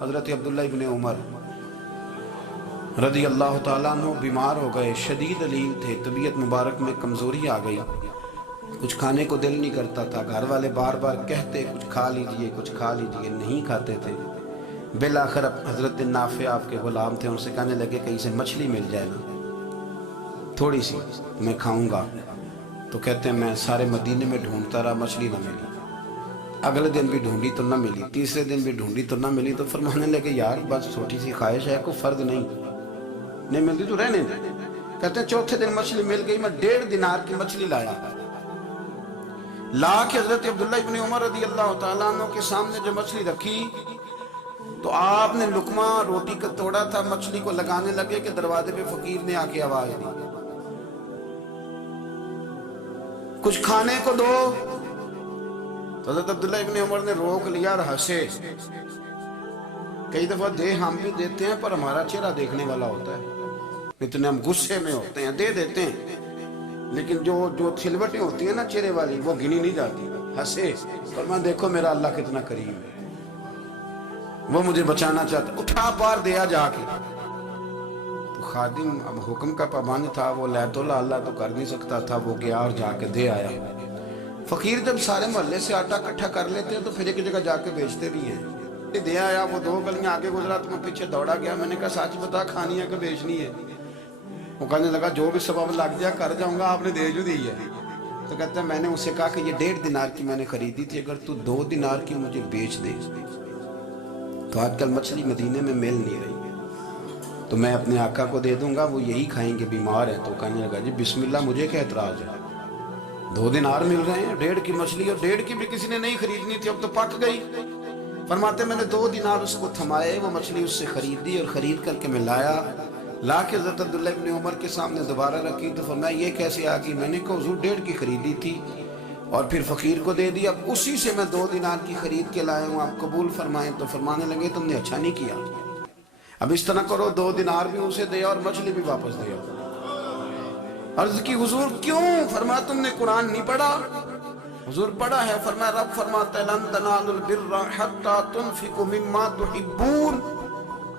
حضرت عبداللہ ابن عمر رضی اللہ تعالیٰ عنہ بیمار ہو گئے، شدید علیل تھے، طبیعت مبارک میں کمزوری آ گئی، کچھ کھانے کو دل نہیں کرتا تھا، گھر والے بار بار کہتے کچھ کھا لیجئے کچھ کھا لیجئے، نہیں کھاتے تھے۔ بالآخر حضرت نافع آپ کے غلام تھے، ان سے کہنے لگے کہیں سے مچھلی مل جائے نا تھوڑی سی، میں کھاؤں گا۔ تو کہتے ہیں میں سارے مدینے میں ڈھونڈتا رہا، مچھلی نہ ملی، اگلے دن بھی ڈھونڈی تو نہ ملی، تیسرے دن بھی ڈھونڈی تو نہ ملی، تو فرمانے لگے یار بس چھوٹی سی خواہش ہے، کوئی فرض نہیں ملتی تو رہنے دے۔ کہتے ہیں چوتھے دن مچھلی مل گئی، میں 1.5 دینار کی مچھلی لایا، لا کے حضرت عبداللہ ابن عمر رضی اللہ تعالیٰ عنہ کے سامنے جو مچھلی رکھی تو آپ نے لقمہ روٹی کا توڑا تھا، مچھلی کو لگانے لگے کہ دروازے پہ فقیر نے آ کے آواز دی کچھ کھانے کو دو۔ تو حضرت عبداللہ ابن عمر نے روک لیا اور ہنسے۔ کئی دفعہ دے ہم بھی دیتے ہیں پر ہمارا چہرہ دیکھنے والا ہوتا ہے، اتنے ہم غصے میں ہوتے ہیں، دے دیتے ہیں، لیکن جو چھلوٹیں ہوتی ہیں نا چہرے والی وہ گنی نہیں جاتی۔ ہنسے، فرمایا دیکھو میرا اللہ کتنا کریم ہے، وہ مجھے بچانا چاہتا، اٹھا پار دیا جا کے۔ تو خادم اب حکم کا پابند تھا، وہ لے تو اللہ تو کر نہیں سکتا تھا، وہ گیا اور جا کے دے آیا۔ فقیر جب سارے محلے سے آٹا اکٹھا کر لیتے ہیں تو پھر ایک جگہ جا کے بیچتے بھی ہیں۔ دے آیا، وہ 2 گلیاں آگے گزرا تو میں پیچھے دوڑا گیا، میں نے کہا سچ بتا کھانی ہے کہ بیچنی ہے؟ وہ کہنے لگا جو بھی سبب لگ جائے کر جاؤں گا، آپ نے دے جو دی ہے۔ تو کہتا ہے میں نے اسے کہا کہ یہ 1.5 دینار کی میں نے خریدی تھی، اگر تو 2 دینار کی مجھے بیچ دے تو آج کل مچھلی مدینے میں مل نہیں رہی، تو میں اپنے آقا کو دے دوں گا، وہ یہی کھائیں گے، بیمار ہیں۔ تو کہنے لگا جی بسم اللہ، مجھے کیا اعتراض ہے، 2 دینار مل رہے ہیں، 1.5 کی مچھلی، اور 1.5 کی بھی کسی نے نہیں خریدنی تھی، اب تو پک گئی۔ فرماتے میں نے 2 دینار اس کو تھمائے، وہ مچھلی اس سے خریدی اور خرید کر کے میں لا کے حضرت عبداللہ ابن عمر کے سامنے دوبارہ رکھی۔ تو فرمایا یہ کیسے آگئی؟ میں نے کہا حضور 1.5 کی خریدی تھی اور پھر فقیر کو دے دی، اب اسی سے میں 2 دینار کی خرید کے لایا ہوں، آپ قبول فرمائیں۔ تو فرمانے لگے تم نے اچھا نہیں کیا، اب اس طرح کرو 2 دینار بھی اسے دیا اور مچھلی بھی واپس دیا۔ عرض کی حضور کیوں؟ فرمایا تم نے قرآن نہیں پڑھا؟ حضور پڑھا ہے۔ فرمایا رب فرماتا ہے لن تنالوا البر حتی تنفقوا مما تحبون،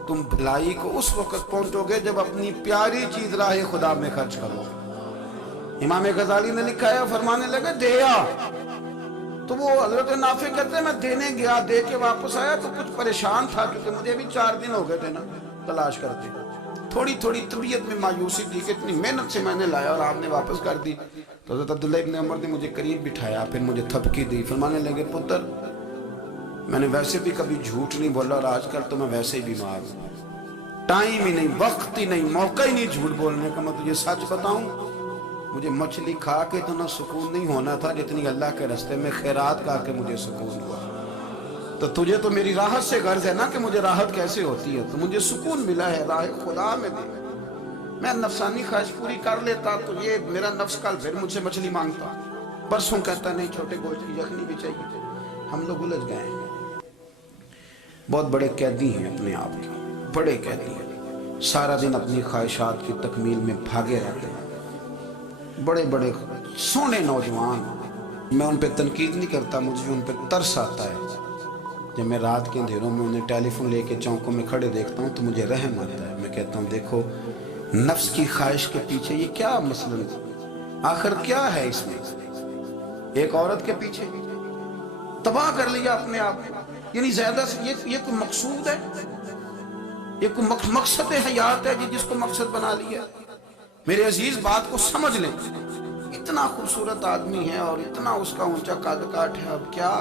تم بھلائی کو اس وقت پہنچو گے جب اپنی پیاری چیز راہ خدا میں خرچ کرو۔ امام غزالی نے لکھا ہے، فرمانے لگے دیا، تو وہ حضرت نافع کہتے ہیں میں دینے گیا، دے کے واپس آیا تو کچھ پریشان تھا کیونکہ مجھے بھی 4 دن ہو گئے تھے نا تلاش کرتے، تھوڑی طبیعت میں مایوسی تھی کہ اتنی محنت سے میں نے لایا اور آپ نے واپس کر دی۔ تو حضرت عبداللہ ابن عمر نے مجھے قریب بٹھایا، پھر مجھے تھپکی دی، فرمانے لگے پتر میں نے ویسے بھی کبھی جھوٹ نہیں بولا اور آج کل تو میں ویسے ہی بیمار ہوں، ٹائم ہی نہیں، وقت ہی نہیں، موقع ہی نہیں جھوٹ بولنے کا۔ میں تجھے سچ بتاؤں، مجھے مچھلی کھا کے اتنا سکون نہیں ہونا تھا جتنی اللہ کے راستے میں خیرات کر کے مجھے سکون ہوا۔ تو تجھے تو میری راحت سے غرض ہے نا کہ مجھے راحت کیسے ہوتی ہے، تو مجھے سکون ملا ہے راہ خدا میں دے، میں نفسانی خواہش پوری کر لیتا تو یہ میرا نفس کل پھر مجھ سے مچھلی مانگتا، پرسوں کہتا نہیں چھوٹے گوشت کی یخنی بھی چاہیے۔ ہم لوگ الجھ گئے ہیں، بہت بڑے قیدی ہیں اپنے آپ کے، بڑے قیدی ہیں، سارا دن اپنی خواہشات کی تکمیل میں بھاگے رہتے ہیں، بڑے بڑے سونے نوجوان۔ میں ان پہ تنقید نہیں کرتا، مجھے ان پہ ترس آتا ہے۔ جب میں رات کے اندھیروں میں انہیں ٹیلی فون لے کے چوکوں میں کھڑے دیکھتا ہوں تو مجھے رحم آتا ہے، میں کہتا ہوں دیکھو نفس کی خواہش کے پیچھے یہ کیا مثلاً آخر کیا ہے اس میں، ایک عورت کے پیچھے تباہ کر لیا اپنے آپ، یعنی زیادہ سے یہ کوئی مقصود ہے، یہ کوئی مقصد حیات ہے جس کو مقصد بنا لیا۔ میرے عزیز بات کو سمجھ لیں، اتنا خوبصورت آدمی ہے اور اتنا اس کا اونچا قد کاٹ ہے، اب کیا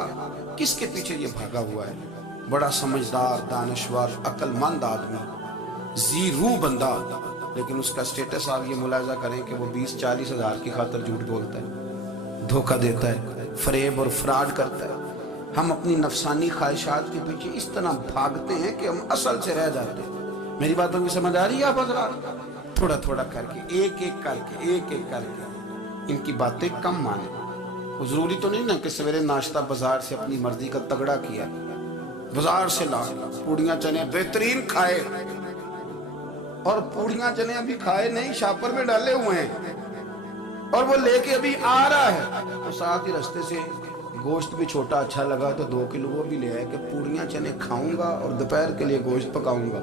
کس کے پیچھے یہ بھاگا ہوا ہے؟ بڑا سمجھدار، دانشور، عقل مند آدمی، ذی روح بندہ، لیکن اس کا سٹیٹس آپ یہ ملاحظہ کریں کہ وہ 20-40 ہزار کی خاطر جھوٹ بولتا ہے، دھوکہ دیتا ہے، فریب اور فراڈ کرتا ہے۔ ہم اپنی نفسانی خواہشات کے پیچھے اس طرح بھاگتے ہیں کہ ہم اصل سے رہ جاتے ہیں۔ میری باتوں کی سمجھ آ رہی ہے آپ حضرات؟ تھوڑا تھوڑا کر کے، ایک ایک کر کے ان کی باتیں کم مانیں۔ ضروری تو نہیں نا کہ سویرے ناشتہ بازار سے اپنی مرضی کا تگڑا کیا، بازار سے لا پوڑیاں چنے بہترین کھائے، اور پوڑیاں چنے ابھی کھائے نہیں، شاپر میں ڈالے ہوئے ہیں، اور وہ لے کے ابھی آ رہا ہے تو ساتھ ہی راستے سے گوشت بھی چھوٹا اچھا لگا تو 2 کلو وہ بھی لے آئے کہ پوریاں چنے کھاؤں گا اور دوپہر کے لیے گوشت پکاؤں گا۔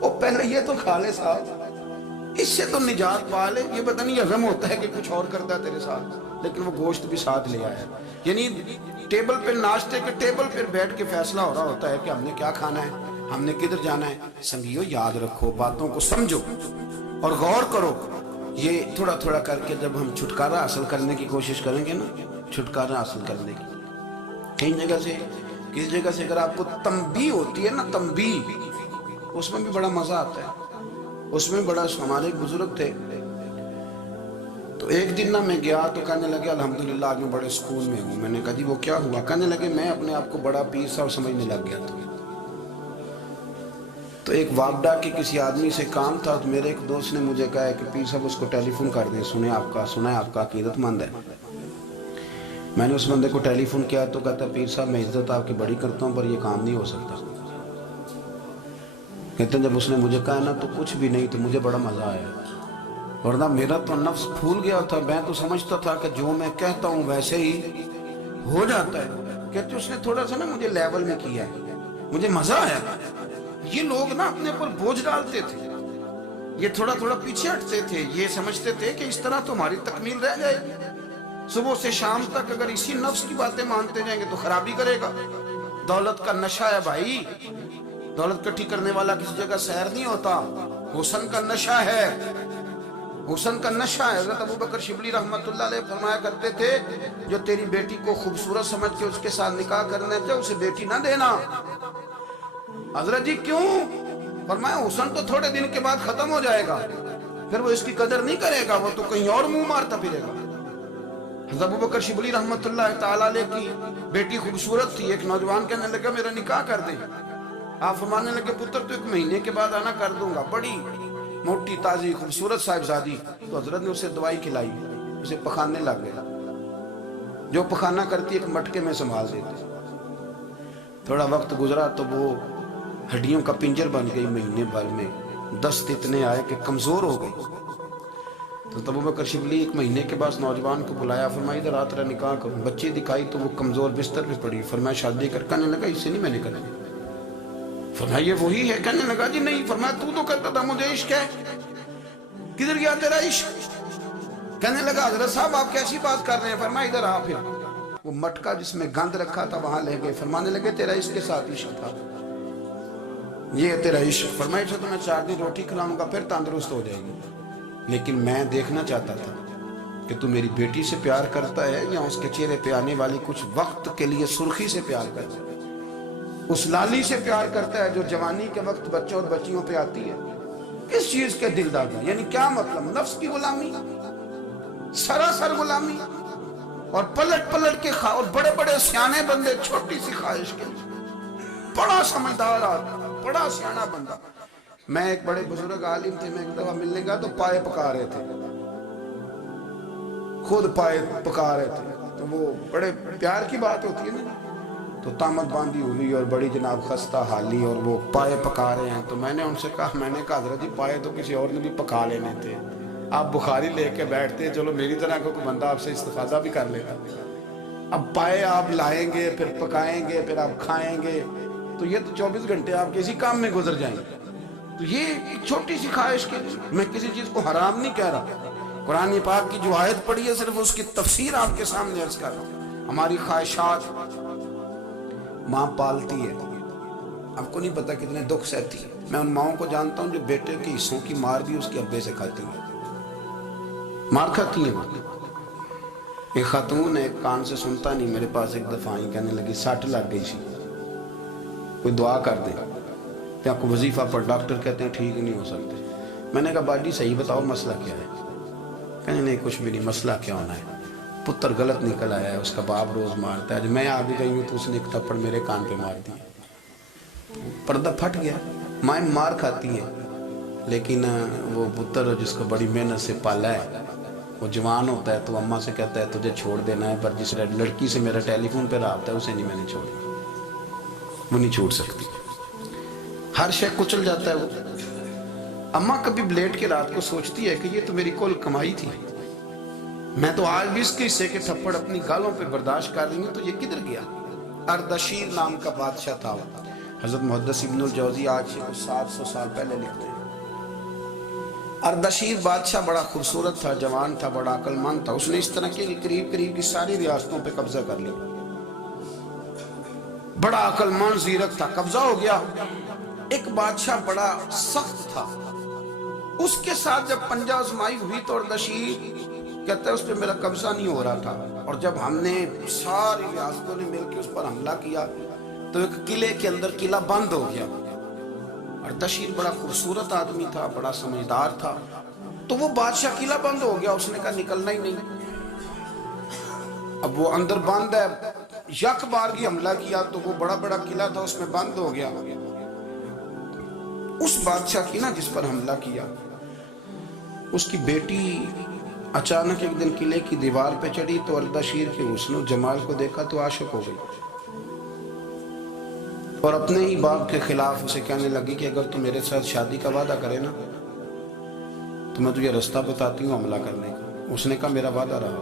وہ پہلے یہ تو کھا لے صاحب، اس سے تو نجات پا لے۔ یہ پتہ نہیں ہضم ہوتا ہے کہ کچھ اور کرتا ہے تیرے ساتھ، لیکن وہ گوشت بھی ساتھ لے آیا۔ یعنی ٹیبل پہ، ناشتے کے ٹیبل پہ بیٹھ کے فیصلہ ہو رہا ہوتا ہے کہ ہم نے کیا کھانا ہے، ہم نے کدھر جانا ہے۔ سنگیو یاد رکھو، باتوں کو سمجھو اور غور کرو۔ یہ تھوڑا تھوڑا کر کے جب ہم چھٹکارا حاصل کرنے کی کوشش کریں گے نا، چھٹکارا حاصل کرنے کی، کئی جگہ سے، کسی جگہ سے اگر آپ کو تنبیہ ہوتی ہے نا، تنبیہ، اس میں بھی بڑا مزہ آتا ہے۔ اس میں بڑا، ہمارے ایک بزرگ تھے تو ایک دن نہ میں گیا تو کہنے لگے الحمدللہ آج میں بڑے سکون میں ہوں۔ میں نے کہا جی وہ کیا ہوا؟ کہنے لگے میں اپنے آپ کو بڑا پیر صاحب سمجھنے لگ گیا تھا۔ تو ایک وابڈا کے کسی آدمی سے کام تھا تو میرے ایک دوست نے مجھے کہا ہے کہ پیر صاحب اس کو ٹیلی فون کر دیں، سنا ہے آپ کا عقیدت مند ہے۔ میں نے اس بندے کو ٹیلی فون کیا تو کہتا پیر صاحب میں عزت آپ کی بڑی کرتا ہوں پر یہ کام نہیں ہو سکتا۔ کہتے ہیں جب اس نے مجھے کہا نا تو کچھ بھی نہیں تو مجھے بڑا مزہ آیا، ورنہ میرا تو نفس پھول گیا تھا۔ میں تو سمجھتا تھا کہ جو میں کہتا ہوں ویسے ہی ہو جاتا ہے۔ کہتے اس نے تھوڑا سا نا مجھے لیول میں کیا ہے، مجھے مزہ آیا۔ یہ لوگ نا اپنے پر بوجھ ڈالتے تھے، یہ تھوڑا تھوڑا پیچھے ہٹتے تھے، یہ سمجھتے تھے کہ اس طرح تو ہماری تکمیل رہ جائے گی۔ صبح سے شام تک اگر اسی نفس کی باتیں مانتے جائیں گے تو خرابی کرے گا۔ دولت کا نشہ ہے بھائی، دولت کٹھی کرنے والا کسی جگہ سیر نہیں ہوتا۔ حسن کا نشہ ہے، حسن کا نشہ ہے۔ حضرت ابوبکر شبلی رحمت اللہ علیہ فرمایا کرتے تھے جو تیری بیٹی کو خوبصورت سمجھ کے اس کے ساتھ نکاح کرنے تھے اسے بیٹی نہ دینا۔ حضرت جی کیوں؟ فرمایا حسن تو تھوڑے دن کے بعد ختم ہو جائے گا، پھر وہ اس کی قدر نہیں کرے گا، وہ تو کہیں اور منہ مارتا پھرے گا۔ حضرت ابوبکر شبلی رحمت اللہ تعالیٰ علیہ کی بیٹی خوبصورت تھی، ایک نوجوان کہنے لگا میرا نکاح کر دیں۔ آپ فرمانے لگے پتر تو 1 مہینے کے بعد آنا کر دوں گا، بڑی موٹی تازی خوبصورت صاحبزادی۔ تو حضرت نے اسے دوائی کھلائی، اسے پخانے لگ گیا، جو پخانہ کرتی ایک مٹکے میں سنبھال دیتے۔ تھوڑا وقت گزرا تو وہ ہڈیوں کا پنجر بن گئی، مہینے بھر میں دست اتنے آئے کہ کمزور ہو گئی۔ تو ابوبکر شبلی 1 مہینے کے بعد نوجوان کو بلایا، فرمایا ادھر آ تیرا نکاح کروں۔ بچی دکھائی تو وہ کمزور بستر پہ پڑی، فرمایا شادی کر۔ کہنے لگا اس سے نہیں میں نے کرنی۔ فرمایا یہ وہی ہے؟ کہنے لگا جی نہیں۔ فرمایا تو کہتا تھا مجھے عشق ہے، کدھر گیا تیرا عشق؟ کہنے لگا حضرت صاحب آپ کیسی بات کر رہے ہیں؟ فرمایا ادھر آ۔ پھر وہ مٹکا جس میں گند رکھا تھا وہاں لے گئے، فرمانے لگے تیرا اس کے ساتھ عشق تھا، یہ ہے تیرا عشق۔ فرمایا تو میں 4 دن روٹی کھلاؤں گا پھر تندرست ہو جائے گی، لیکن میں دیکھنا چاہتا تھا کہ تو میری بیٹی سے پیار کرتا ہے یا اس کے چہرے پہ آنے والی کچھ وقت کے لیے سرخی سے پیار کرتا ہے، اس لالی سے پیار کرتا ہے جو جوانی کے وقت بچوں اور بچیوں پہ آتی ہے۔ کس چیز کے دل دادا؟ یعنی کیا مطلب؟ نفس کی غلامی، سراسر غلامی، اور پلٹ پلٹ کے اور بڑے بڑے سیانے بندے چھوٹی سی خواہش کے، بڑا سمجھدار آدمی، بڑا سیانا بندہ۔ میں ایک بڑے بزرگ عالم تھے، میں ایک دفعہ ملنے گیا تو پائے پکا رہے تھے، خود پائے پکا رہے تھے۔ تو وہ بڑے پیار کی بات ہوتی ہے نا، تو تامت باندھی ہوئی اور بڑی جناب خستہ حالی، اور وہ پائے پکا رہے ہیں۔ تو میں نے ان سے کہا، میں نے کہا حضرت جی پائے تو کسی اور نے بھی پکا لینے تھے، آپ بخاری لے کے بیٹھتے، چلو میری طرح کوئی بندہ آپ سے استفادہ بھی کر لیتا۔ اب پائے آپ لائیں گے، پھر پکائیں گے، پھر آپ کھائیں گے، تو یہ تو 24 گھنٹے آپ کسی کام میں گزر جائیں گے۔ تو یہ ایک چھوٹی سی خواہش کے، میں کسی چیز کو حرام نہیں کہہ رہا، قرآن پاک کی جو آیت پڑھی ہے صرف اس کی تفسیر آپ کے سامنے عرض کر رہا ہوں۔ ہماری خواہشات ماں پالتی ہے، آپ کو نہیں پتا کتنے دکھ سہتی ہے۔ میں ان ماؤں کو جانتا ہوں جو بیٹے کے حصوں کی مار بھی اس کے ابے سے کھاتی ہیں، مار کھاتی ہیں۔ ایک خاتون ہے، کان سے سنتا نہیں، میرے پاس ایک دفعہ آئی، کہنے لگی 60 لگ گئی سی، کوئی دعا کر دے، کیا کو وظیفہ پر ڈاکٹر کہتے ہیں ٹھیک نہیں ہو سکتے۔ میں نے کہا باجی صحیح بتاؤ مسئلہ کیا ہے؟ کہنے نہیں کچھ بھی نہیں، مسئلہ کیا ہونا ہے، پتر غلط نکل آیا ہے، اس کا باپ روز مارتا ہے، میں آ بھی گئی ہوں تو اس نے ایک تھپڑ میرے کان پہ مار دیا، پردہ پھٹ گیا۔ مائیں مار کھاتی ہیں، لیکن وہ پتر جس کو بڑی محنت سے پالا ہے وہ جوان ہوتا ہے تو اماں سے کہتا ہے تجھے چھوڑ دینا ہے، پر جس لڑکی سے میرا ٹیلی فون پہ رابطہ ہے اسے نہیں میں نے چھوڑا، وہ نہیں چھوڑ سکتی، ہر شے کچل جاتا ہے وہ۔ اماں کبھی بلیٹ کے رات کو سوچتی ہے کہ یہ تو میری کل کمائی تھی، میں تو آج بھی اس قصے کے تھپڑ اپنی گالوں پہ برداشت کر رہی ہوں، تو یہ کدھر گیا؟ اردشیر نام کا بادشاہ تھا، حضرت محدث ابن الجوزی آج سے کچھ 700 سال پہلے لکھتے ہیں۔ اردشیر بادشاہ بڑا خوبصورت تھا، جوان تھا، بڑا عقل مند تھا۔ اس نے اس طرح کی قریب کی ساری ریاستوں پہ قبضہ کر لیا۔ بڑا عقل مند زیرک تھا، قبضہ ہو گیا۔ ایک بادشاہ بڑا سخت تھا، اس کے ساتھ جب پنجہ آزمائی ہوئی تو اردشیر کہتا ہے اس پہ میرا قبضہ نہیں ہو رہا تھا، اور جب ہم نے ساری ریاستوں نے مل کے اس پر حملہ کیا تو ایک قلعے کے اندر قلعہ بند ہو گیا۔ اردشیر بڑا خوبصورت آدمی تھا، بڑا سمجھدار تھا، تو وہ بادشاہ قلعہ بند ہو گیا، اس نے کہا نکلنا ہی نہیں۔ اب وہ اندر بند ہے، یک بار کی حملہ کیا تو وہ بڑا قلعہ تھا، اس میں بند ہو گیا۔ اس بادشاہ کی نا جس پر حملہ کیا، اس کی بیٹی اچانک ایک دن قلعے کی دیوار پہ چڑھی تو اردشیر کے حسن و جمال کو دیکھا تو عاشق ہو گئی، اور اپنے ہی باپ کے خلاف اسے کہنے لگی کہ اگر تم میرے ساتھ شادی کا وعدہ کرے نا تو میں تجھے رستہ بتاتی ہوں حملہ کرنے کا۔ اس نے کہا میرا وعدہ رہا،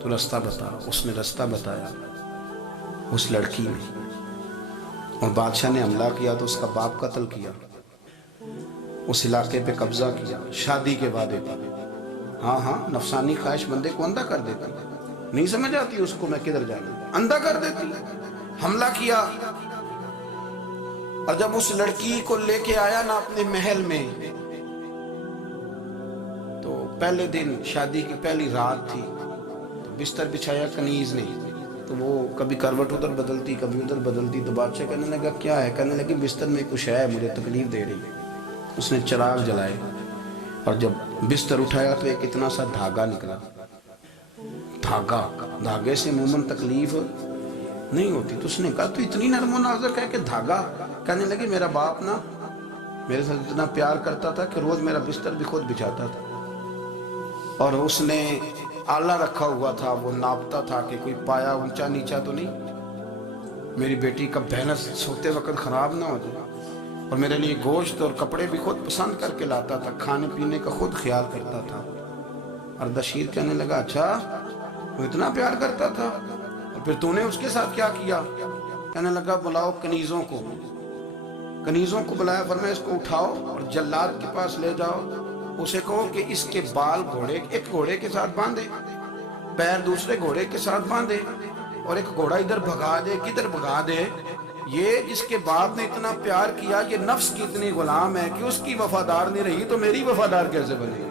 تو رستہ بتا۔ اس نے رستہ بتایا اس لڑکی نے، اور بادشاہ نے حملہ کیا تو اس کا باپ قتل کیا، اس علاقے پہ قبضہ کیا شادی کے وعدے پر۔ ہاں نفسانی خواہش بندے کو اندھا کر دیتی، نہیں سمجھ آتی اس کو میں کدھر جانا، اندھا کر دیتی۔ حملہ کیا، اور جب اس لڑکی کو لے کے آیا نا اپنے محل میں، تو پہلے دن شادی کی پہلی رات تھی، تو بستر بچھایا کنیز نے، تو وہ کبھی کروٹ ادھر بدلتی کبھی ادھر بدلتی، تو بادشاہ کہنے لگا کیا ہے؟ کہنے لگی بستر میں کچھ ہے، مجھے تکلیف دے رہی۔ اس نے چراغ جلائے، اور جب بستر اٹھایا تو ایک اتنا سا دھاگا نکلا۔ دھاگے سے عموماً تکلیف نہیں ہوتی، تو اس نے کہا تو اتنی نرم و نازک ہے کہ دھاگا؟ کہنے لگی میرا باپ نا میرے ساتھ اتنا پیار کرتا تھا کہ روز میرا بستر بھی خود بچھاتا تھا، اور اس نے آلہ رکھا ہوا تھا، وہ ناپتا تھا کہ کوئی پایا اونچا نیچا تو نہیں، میری بیٹی کا بیلنس سوتے وقت خراب نہ ہو جائے، اور میرے لیے گوشت اور کپڑے بھی خود پسند کر کے لاتا تھا، کھانے پینے کا خود خیال کرتا تھا۔ اردشیر کہنے لگا اچھا وہ اتنا پیار کرتا تھا، اور پھر تو نے اس کے ساتھ کیا کیا؟ کہنے لگا بلاؤ کنیزوں کو بلایا، فرمایا اس کو اٹھاؤ اور جلاد کے پاس لے جاؤ، اسے کہو کہ اس کے بال ایک گھوڑے کے ساتھ باندھے، پیر دوسرے گھوڑے کے ساتھ باندھے، اور ایک گھوڑا ادھر بھگا دے، کدھر بھگا دے، یہ جس کے باپ نے اتنا پیار کیا، یہ نفس کی اتنی غلام ہے کہ اس کی وفادار نہیں رہی تو میری وفادار کیسے بنے؟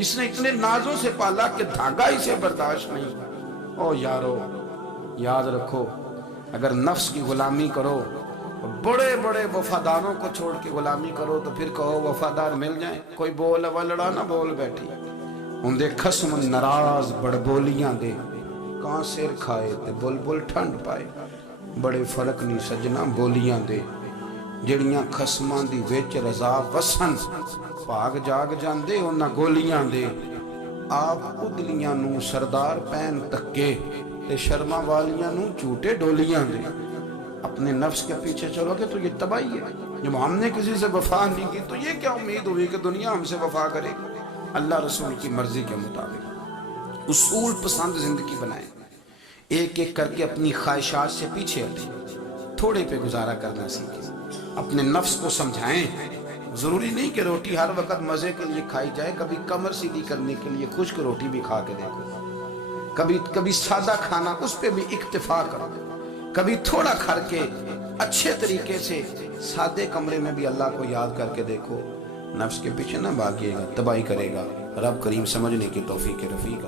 اس نے اتنے نازوں سے پالا کہ دھاگا اسے برداشت نہیں۔ او یارو یاد رکھو، اگر نفس کی غلامی کرو، بڑے وفاداروں کو چھوڑ کے غلامی کرو، تو پھر کہو وفادار مل جائیں۔ کوئی بول لڑا نہ بول بیٹھی، ہوں دے خسم ناراض بڑ بولیاں دے، کہاں سر کھائے تے بلبل ٹھنڈ پائے۔ بڑے فرق نہیں سجنا بولیاں دے، جڑیاں خسماں دی وچ رضا وسن، بھاگ جاگ جاندے انہاں گولیاں دے۔ آپ ادلیاں نو سردار پین تکے، تے شرما والیاں نو جھوٹے ڈولیاں دے۔ اپنے نفس کے پیچھے چلو گے تو یہ تباہی ہے۔ جب ہم نے کسی سے وفا نہیں کی تو یہ کیا امید ہوئی کہ دنیا ہم سے وفا کرے گی؟ اللہ رسول کی مرضی کے مطابق اصول پسند زندگی بنائیں، ایک ایک کر کے اپنی خواہشات سے پیچھے ہٹیں، تھوڑے پہ گزارا کرنا سیکھیں، اپنے نفس کو سمجھائیں۔ ضروری نہیں کہ روٹی ہر وقت مزے کے لیے کھائی جائے، کبھی کمر سیدھی کرنے کے لیے خشک روٹی بھی کھا کے دیکھو، کبھی سادہ کھانا اس پہ بھی اکتفا کرو، کبھی تھوڑا کھا کے اچھے طریقے سے سادے کمرے میں بھی اللہ کو یاد کر کے دیکھو۔ نفس کے پیچھے نہ بھاگیے گا، تباہی کرے گا۔ رب کریم سمجھنے کی توفیق رفیق۔